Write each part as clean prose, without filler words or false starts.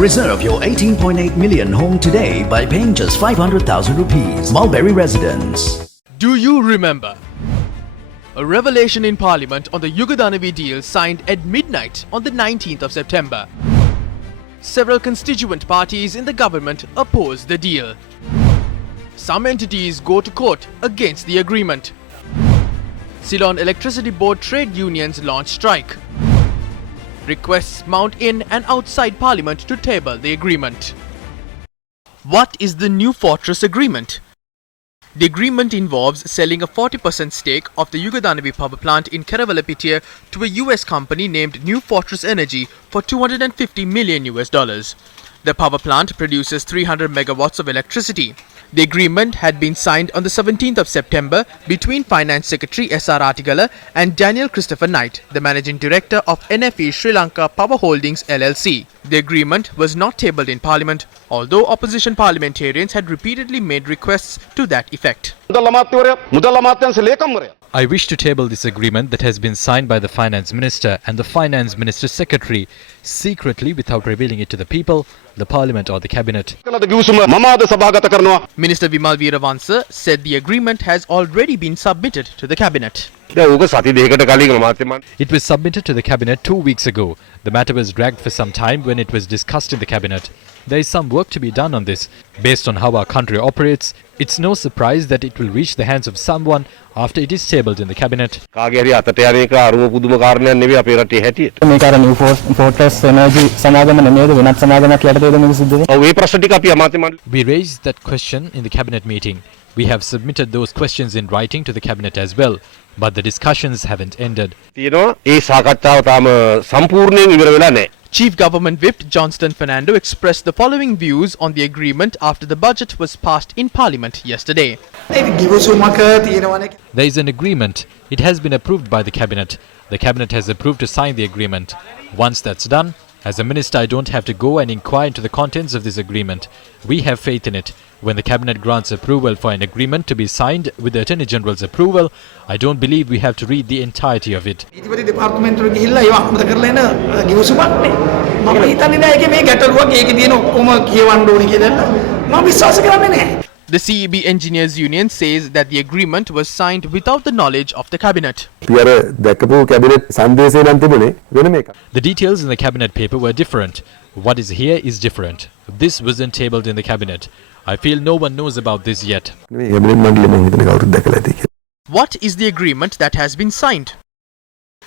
Reserve your 18.8 million home today by paying just 500,000 rupees. Mulberry Residence. Do you remember? A revelation in Parliament on the Yugadanavi deal signed at midnight on the 19th of September. Several constituent parties in the government oppose the deal. Some entities go to court against the agreement. Ceylon Electricity Board trade unions launch strike. Requests mount in and outside Parliament to table the agreement. What is the New Fortress Agreement? The agreement involves selling a 40% stake of the Yugadanavi power plant in Keravalapitia to a US company named New Fortress Energy for $250 million. The power plant produces 300 megawatts of electricity. The agreement had been signed on the 17th of September between Finance Secretary S.R. Artigala and Daniel Christopher Knight, the Managing Director of NFE Sri Lanka Power Holdings LLC. The agreement was not tabled in Parliament, although opposition parliamentarians had repeatedly made requests to that effect. I wish to table this agreement that has been signed by the Finance Minister and the Finance Minister's Secretary secretly without revealing it to the people, the Parliament or the Cabinet. Minister Vimal Veeravansa said the agreement has already been submitted to the Cabinet. It was submitted to the Cabinet 2 weeks ago. The matter was dragged for some time when it was discussed in the Cabinet. There is some work to be done on this. Based on how our country operates, it's no surprise that it will reach the hands of someone after it is tabled in the Cabinet. New Fortress Energy We raised that question in the Cabinet meeting. We have submitted those questions in writing to the Cabinet as well, but the discussions haven't ended. Chief Government Whip Johnston Fernando expressed the following views on the agreement after the budget was passed in Parliament yesterday. There is an agreement. It has been approved by the Cabinet. The Cabinet has approved to sign the agreement. Once that's done, as a minister I don't have to go and inquire into the contents of this agreement. We have faith in it. When the Cabinet grants approval for an agreement to be signed with the Attorney General's approval, I don't believe we have to read the entirety of it. The CEB Engineers Union says that the agreement was signed without the knowledge of the Cabinet. The details in the Cabinet paper were different. What is here is different. This wasn't tabled in the Cabinet. I feel no one knows about this yet. What is the agreement that has been signed?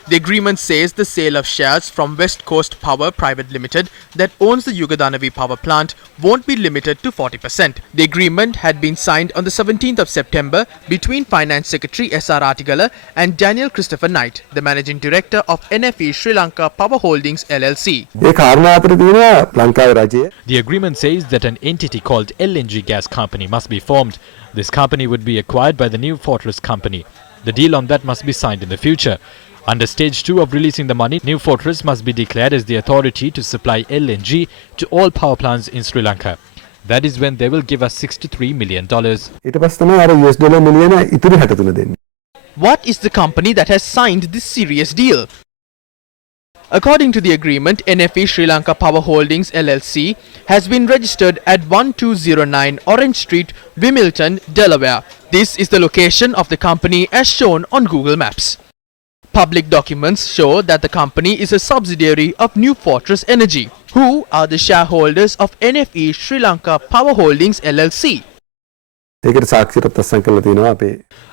The agreement says the sale of shares from West Coast Power Private Limited that owns the Yugadanavi power plant won't be limited to 40%. The agreement had been signed on the 17th of September between Finance Secretary S.R. Artigala and Daniel Christopher Knight, the Managing Director of NFE Sri Lanka Power Holdings LLC. The agreement says that an entity called LNG gas company must be formed. This company would be acquired by the New Fortress company. The deal on that must be signed in the future. Under stage 2 of releasing the money, New Fortress must be declared as the authority to supply LNG to all power plants in Sri Lanka. That is when they will give us $63 million. What is the company that has signed this serious deal? According to the agreement, NFE Sri Lanka Power Holdings LLC has been registered at 1209 Orange Street, Wilmington, Delaware. This is the location of the company as shown on Google Maps. Public documents show that the company is a subsidiary of New Fortress Energy, who are the shareholders of NFE Sri Lanka Power Holdings LLC.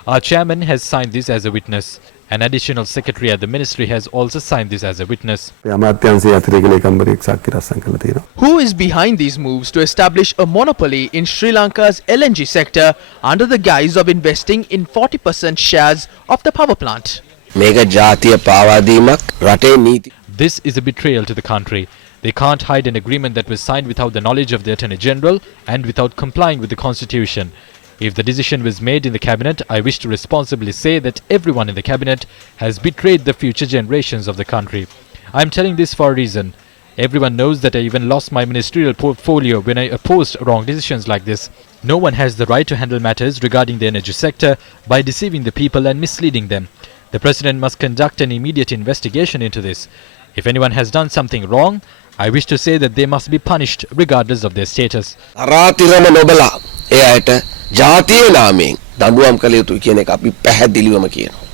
Our chairman has signed this as a witness. An additional secretary at the ministry has also signed this as a witness. Who is behind these moves to establish a monopoly in Sri Lanka's LNG sector under the guise of investing in 40% shares of the power plant? This is a betrayal to the country. They can't hide an agreement that was signed without the knowledge of the Attorney General and without complying with the Constitution. If the decision was made in the Cabinet, I wish to responsibly say that everyone in the Cabinet has betrayed the future generations of the country. I am telling this for a reason. Everyone knows that I even lost my ministerial portfolio when I opposed wrong decisions like this. No one has the right to handle matters regarding the energy sector by deceiving the people and misleading them. The President must conduct an immediate investigation into this. If anyone has done something wrong, I wish to say that they must be punished regardless of their status. අරාතිරම නොබලා ඒ අයට ජාතියේ නාමයෙන් දඬුවම් කළ යුතුයි කියන එක අපි පැහැදිලිවම කියනවා.